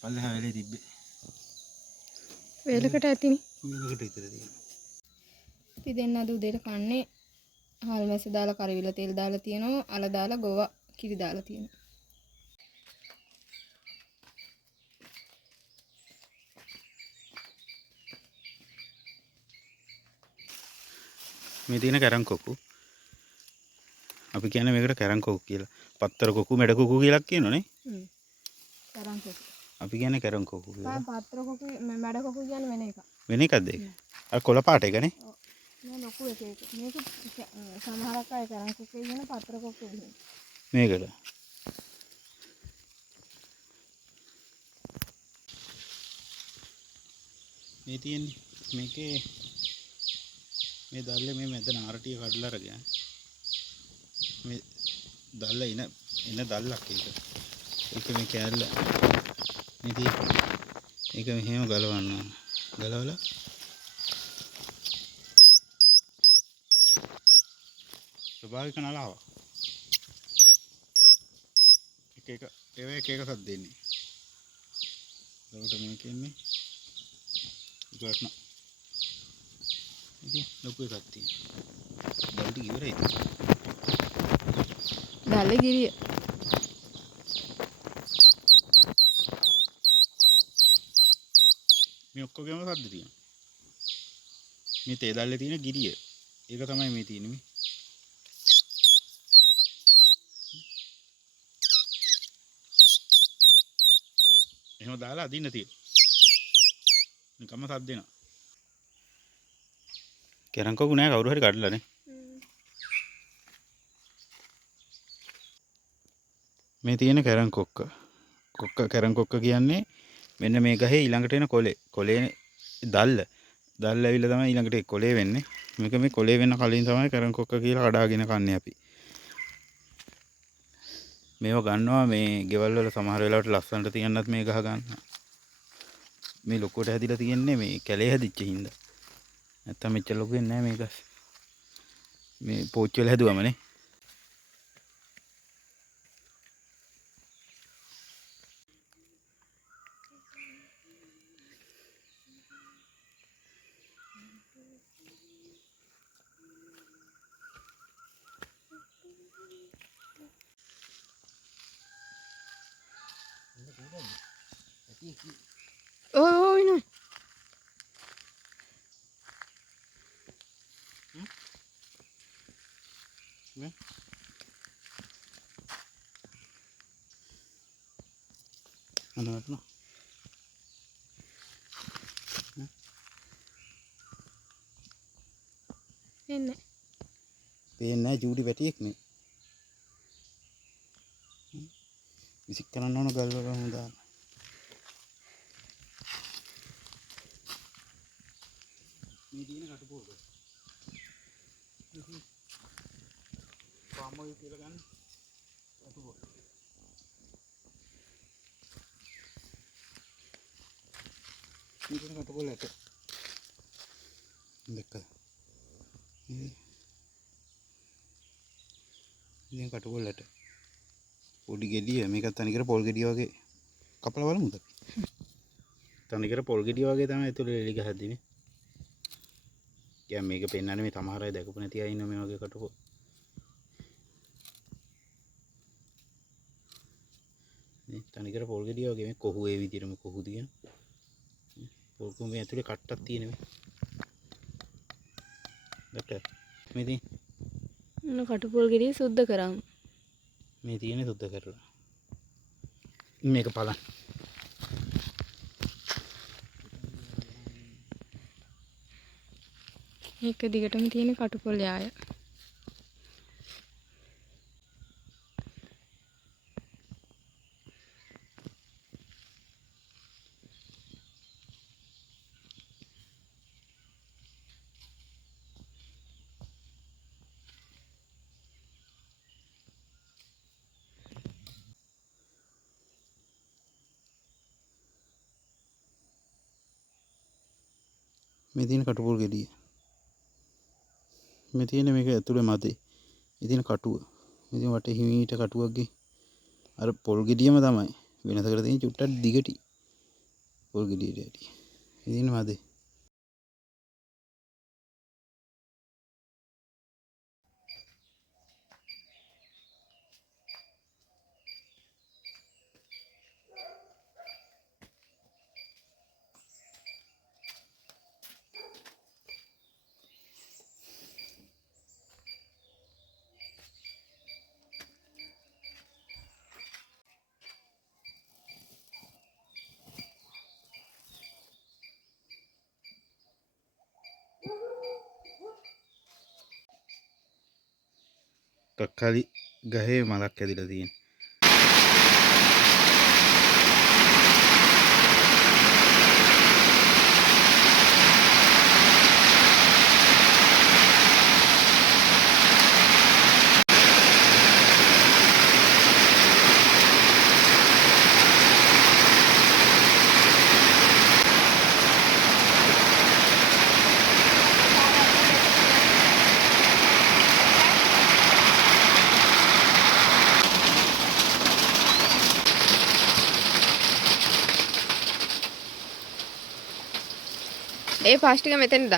පල්ලෙහා වෙලේ තිබ්බේ. වේලකට ඇතිනේ. මේකට විතර තියෙනවා. අපි දෙන්න අද උදේට කන්නේ හාල් මැස්ස දාලා කරවිල තෙල් දාලා තියෙනවා. අල දාලා ගෝවා කිරි දාලා තියෙනවා. මේ තියෙන කැරම් කොකු. අපි කියන්නේ මේකට කැරම් කොකු කියලා. පත්තර කොකු, මෙඩ කොකු කියලා කියනෝනේ. කරන් කොකු. අපි කියන්නේ කැරම් කොකු කියලා. පත්තර කොකු මැඩ කොකු කියන්නේ වෙන එකක්. වෙන එකක්ද ඒක? අර කොළ පාට එකනේ. ඔව්. මේ ලොකු එක. මේක සමහරක් අය කරන් කොකු කියන පත්තර කොකු කියන. මේකට. මේ තියෙන්නේ මේකේ මේ දැල්ලේ මේ මැද නාරටිය කඩලා අරගෙන මේ දැල්ල ඉන දැල්ලක් ඒක. ඒක මේ කෑල්ල ඉතින් ඒක මෙහෙම ගලවන්න ඕන. ගලවලා ස්වභාවික නලාව. එක සද්ද දෙන්නේ. ඒකට මේක ඉන්නේ ගොඩක් න. ඉතින් ලොකු එකක් තියෙනවා. දැල්ටි ඉවරයි. දැල්ල ගිරිය. මේ ඔක්කොගේම සද්ද තියෙනවා. මේ තේ දැල්ලේ තියෙන ගිරිය. ඒක තමයි මේ තියෙන්නේ මේ. එහෙම දාලා අදින්න තියෙනවා. නිකම්ම සද්ද දෙනවා. කැරම් කොකු නෑ කවුරු හරි කඩලානේ. මේ තියෙන කැරම් කොක්ක. කැරම් කොක්ක කියන්නේ මෙන්න මේ ගහේ ඊළඟට එන කොලේ. කොලේ දැල්ල. දැල්ල ඇවිල්ලා තමයි ඊළඟට කොලේ වෙන්නේ. මේක මේ කොලේ වෙන්න කලින් තමයි කැරම් කොක්ක කියලා කඩාගෙන කන්නේ අපි. මේව ගන්නවා මේ ගෙවල් වල සමහර වෙලාවට ලස්සනට තියන්නත් මේ ගහ ගන්න. මේ ලොකුවට හැදිලා තියෙන්නේ මේ කැලේ හැදිච්ච හින්දා. නැත්තම් මෙච්චර ලොකු වෙන්නේ නැහැ මේ ගස්. මේ පෝච්චි වල හැදුවමනේ. ඔය නේ. නේ? අනවත්න. එන්නේ. පේන්නේ නැහැ ජූඩි පැටියෙක් නේ. විසික් කරන්න ඕන ගල් වල හොඳා. මේ දින කටපෝක. පාමෝයි කියලා ගන්න. කටපෝක. මේ දින කටපෝලට. දෙක. ඉතින් කටපෝලට. පොඩි ගෙඩිය මේකත් තනිකර පොල් ගෙඩිය වගේ කපලා බලමුද? තනිකර පොල් ගෙඩිය වගේ තමයි ඇතුලේ එලි ගහද්දි මේ. කියන්නේ මේක පෙන්නන්නේ මේ සමහර අය දැකපු නැති අය ඉන්න මේ වගේ කටපො. මේ තනිකර පොල් ගෙඩිය වගේ මේ කොහු ඒ විදිහටම කොහු දින. පොල් කොහු මේ ඇතුලේ කට්ටක් තියෙන මේ. දැක්කද? මේ තියෙන මොන කටුපොල් ගෙඩිය සුද්ධ කරාම. මේ තියෙන්නේ සුද්ධ කරලා. මේක බලන්න. මේක දිගටම තියෙන කටුපොල් යාය. මේ තියෙන කටුපොල් ගෙඩිය. මේ තියෙන මේක ඇතුලේ මදේ. මේ තියෙන කටුව. මේ වටේ හිමීට කටුවක් ගේ. අර පොල් ගෙඩියම තමයි. වෙනසකට තියෙන චුට්ටක් දිගටි. පොල් ගෙඩියට ඇටි. ඉතින් මදි. තක්කාලි ගහේ මලක් ඇදිලා තියෙන. ඒ පාස් ටික මෙතනද?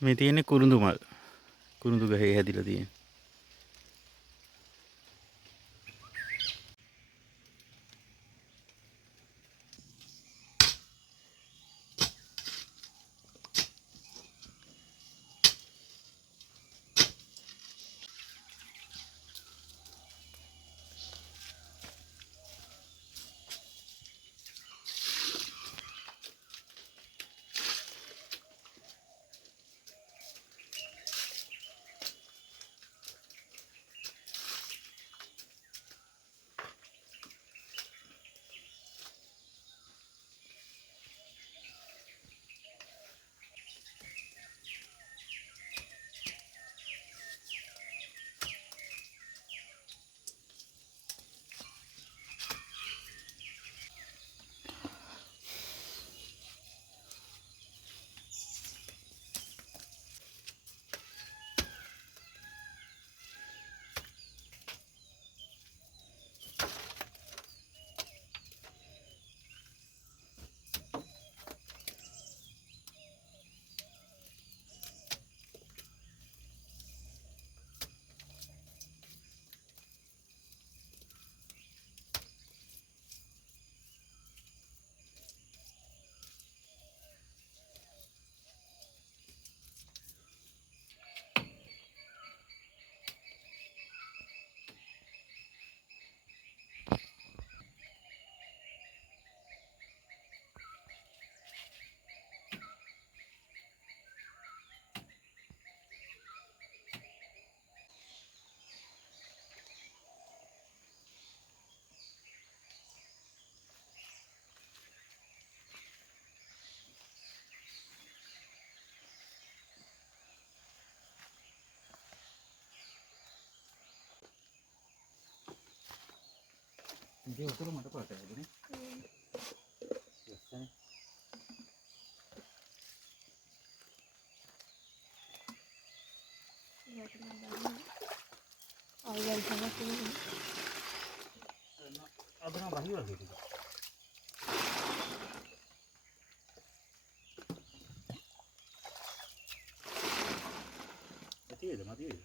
මේ තියෙන්නේ කුරුඳු මල්. කුරුඳු ගහේ හැදිලා තියෙන. ඉතින් උතර මට පාට හැදුනේ. ලස්සන. අදන බහි වගේ ටික. ඇතිද මතිද?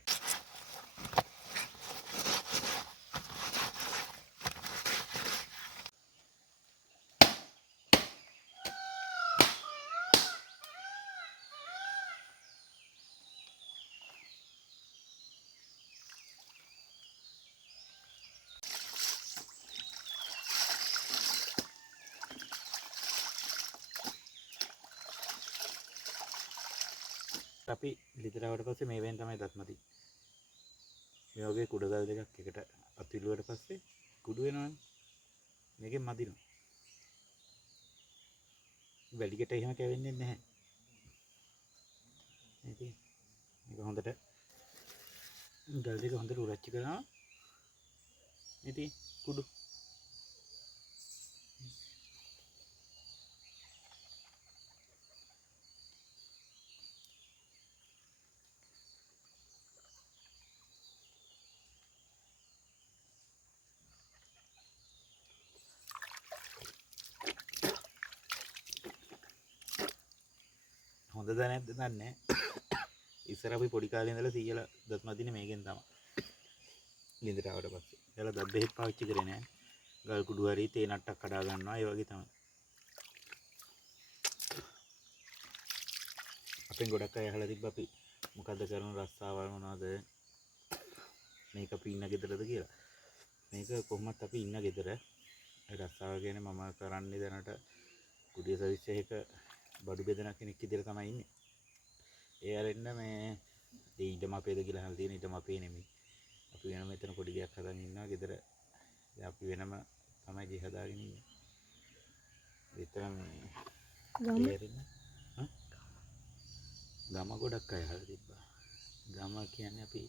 අපි ලිතරාවට පස්සේ මේ වෙන් තමයි දත්මති. මේ වගේ කුඩ ගල් දෙකක් එකට අතුල්ලුවට පස්සේ කුඩු වෙනවනේ. මේකෙන් මදිනවා. වැලිකට එහෙම කැවෙන්නේ නැහැ. ඉතින් මේක හොඳට ගල් දෙක හොඳට උරච්චි කරනවා. ඉතින් කුඩු හොඳද නැද්ද දන්නේ නැහැ. ඉස්සර අපි පොඩි කාලේ ඉඳලා සීයලා දත් මදින්නේ මේකෙන් තමයි. ලින්දට ආවට පස්සේ. එයාලා දත් බෙහෙත් පාවිච්චි කරේ නැහැ. ගල් කුඩු හරි තේ නට්ටක් කඩා ගන්නවා ඒ වගේ තමයි. අපෙන් ගොඩක් අය අහලා තිබ්බ අපි මොකද්ද කරන රස්සාවල් මොනවද මේක අපි ඉන්න ගෙදරද කියලා. මේක කොහොමත් අපි ඉන්න ගෙදර. ඒ රස්සාව කියන්නේ මම කරන්නේ දැනට කුඩිය සර්විස් එකක බඩු බෙදන කෙනෙක් විදිහට තමයි ඉන්නේ. ඒ අරින්න මේ ඊටම අපේද කියලා අහලා තියෙන ඊටම අපේ නෙමෙයි. අපි වෙනම මෙතන පොඩි ගයක් හදාගෙන ඉන්නවා ගෙදර. දැන් අපි වෙනම තමයි ගේ හදාගෙන ඉන්නේ. විතර මේ ගම ගොඩක් අය අහලා තිබ්බා. ගම කියන්නේ අපි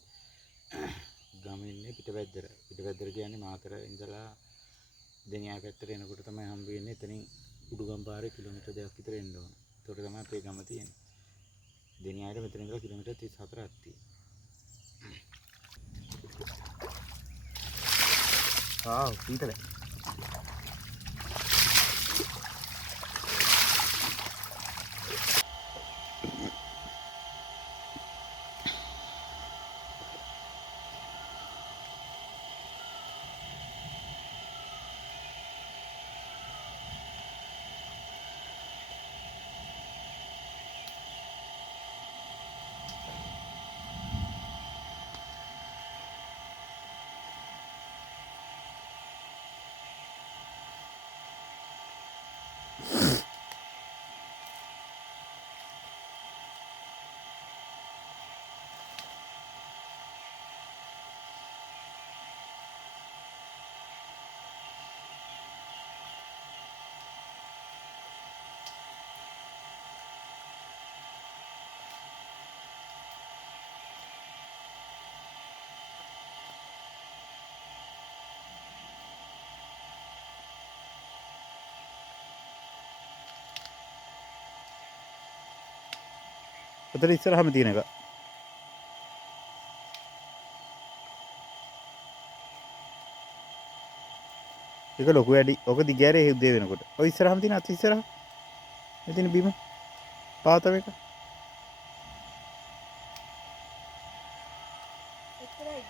ගමේ ඉන්නේ පිටවැද්දර. පිටවැද්දර කියන්නේ මාතර ඉඳලා දෙනියා පැත්තට එනකොට තමයි හම්බ වෙන්නේ. එතනින් උඩුගම් පාරේ කිලෝමීටර් 2ක් විතර එන්න ඕන. ඒකට තමයි අපේ ගම තියෙන්නේ. දෙනියාට මෙතන ඉඳලා කිලෝමීටර් 34ක් තියෙනවා. ආව් සීතල. ඔතන ඉස්සරහම තියෙන එක. ඒක ලොකු වැඩි. ඔක දිගෑරේ හුද්දේ වෙනකොට. ඔය ඉස්සරහම තියෙන අත ඉස්සරහ. මෙතන බිම. පාතම එක. එච්චරයි.